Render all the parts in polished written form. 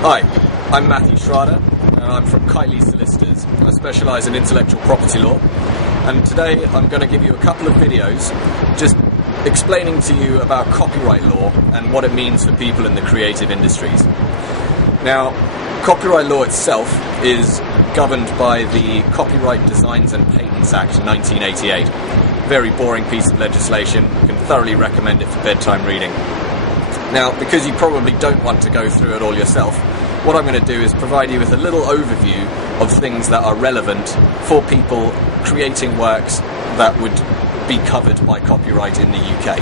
Hi, I'm Matthew Schrader and I'm from Kiteleys Solicitors. I specialise in intellectual property law, and today I'm going to give you a couple of videos just explaining to you about copyright law and what it means for people in the creative industries. Now, copyright law itself is governed by the Copyright Designs and Patents Act 1988. Very boring piece of legislation. I can thoroughly recommend it for bedtime reading. Now, because you probably don't want to go through it all yourself, what I'm going to do is provide you with a little overview of things that are relevant for people creating works that would be covered by copyright in the UK.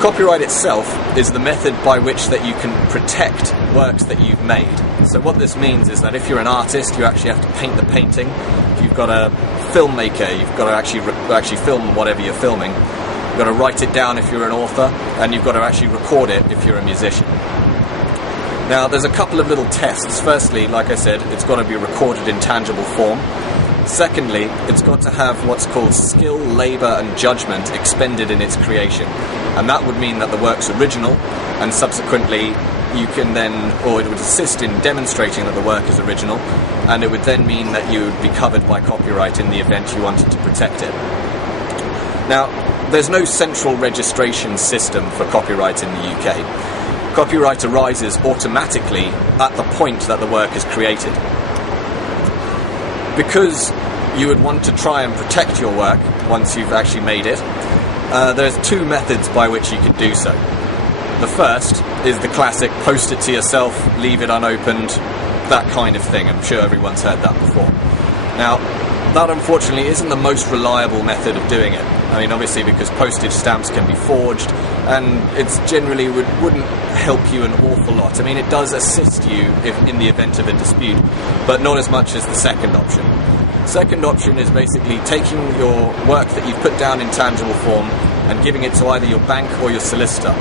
Copyright itself is the method by which that you can protect works that you've made. So what this means is that if you're an artist, you actually have to paint the painting. If you've got a filmmaker, you've got to actually film whatever you're filming. You've got to write it down if you're an author, and you've got to actually record it if you're a musician. Now, there's a couple of little tests. Firstly, like I said, it's got to be recorded in tangible form. Secondly, it's got to have what's called skill, labour and judgment expended in its creation. And that would mean that the work's original, and subsequently you can then, or it would assist in demonstrating that the work is original, and it would then mean that you would be covered by copyright in the event you wanted to protect it. Now, there's no central registration system for copyright in the UK. Copyright arises automatically at the point that the work is created. Because you would want to try and protect your work once you've actually made it, there's two methods by which you can do so. The first is the classic post it to yourself, leave it unopened, that kind of thing. I'm sure everyone's heard that before. Now, that unfortunately isn't the most reliable method of doing it. I mean, obviously, because postage stamps can be forged, and it's generally wouldn't help you an awful lot. I mean, it does assist you in the event of a dispute, but not as much as the second option. Second option is basically taking your work that you've put down in tangible form and giving it to either your bank or your solicitor.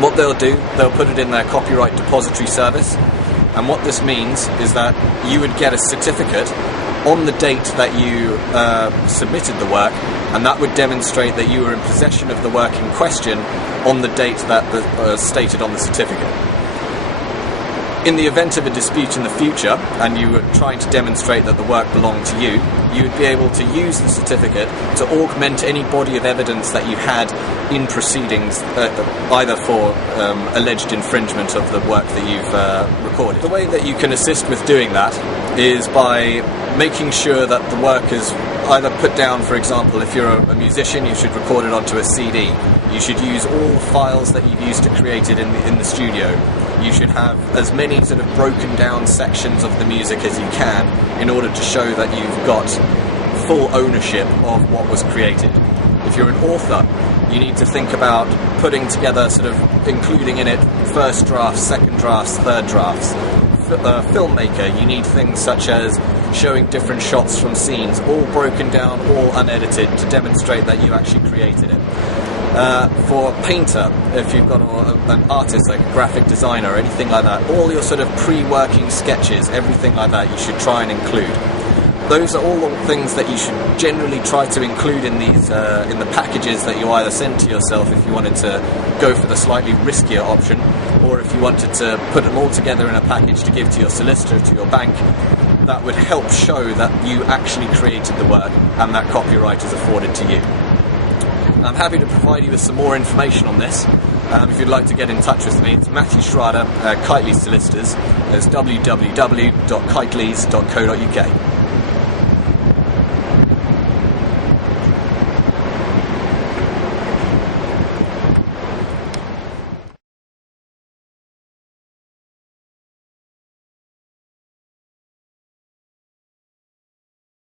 What they'll do, they'll put it in their copyright depository service, and what this means is that you would get a certificate on the date that you submitted the work, and that would demonstrate that you were in possession of the work in question on the date that was stated on the certificate. In the event of a dispute in the future, and you were trying to demonstrate that the work belonged to you, you would be able to use the certificate to augment any body of evidence that you had in proceedings, either for alleged infringement of the work that you've recorded. The way that you can assist with doing that is by making sure that the work is either put down, for example, if you're a musician, you should record it onto a CD. You should use all the files that you've used to create it in the studio. You should have as many sort of broken down sections of the music as you can in order to show that you've got full ownership of what was created. If you're an author, you need to think about putting together, sort of including in it first drafts, second drafts, third drafts. Filmmaker, you need things such as showing different shots from scenes, all broken down, all unedited, to demonstrate that you actually created it. For a painter, if you've got an artist like a graphic designer or anything like that, all your sort of pre-working sketches, everything like that, you should try and include. Those are all the things that you should generally try to include in these in the packages that you either send to yourself if you wanted to go for the slightly riskier option, or if you wanted to put them all together in a package to give to your solicitor, to your bank. That would help show that you actually created the work and that copyright is afforded to you. I'm happy to provide you with some more information on this. If you'd like to get in touch with me, it's Matthew Schrader, Kiteleys Solicitors. There's www.kiteleys.co.uk.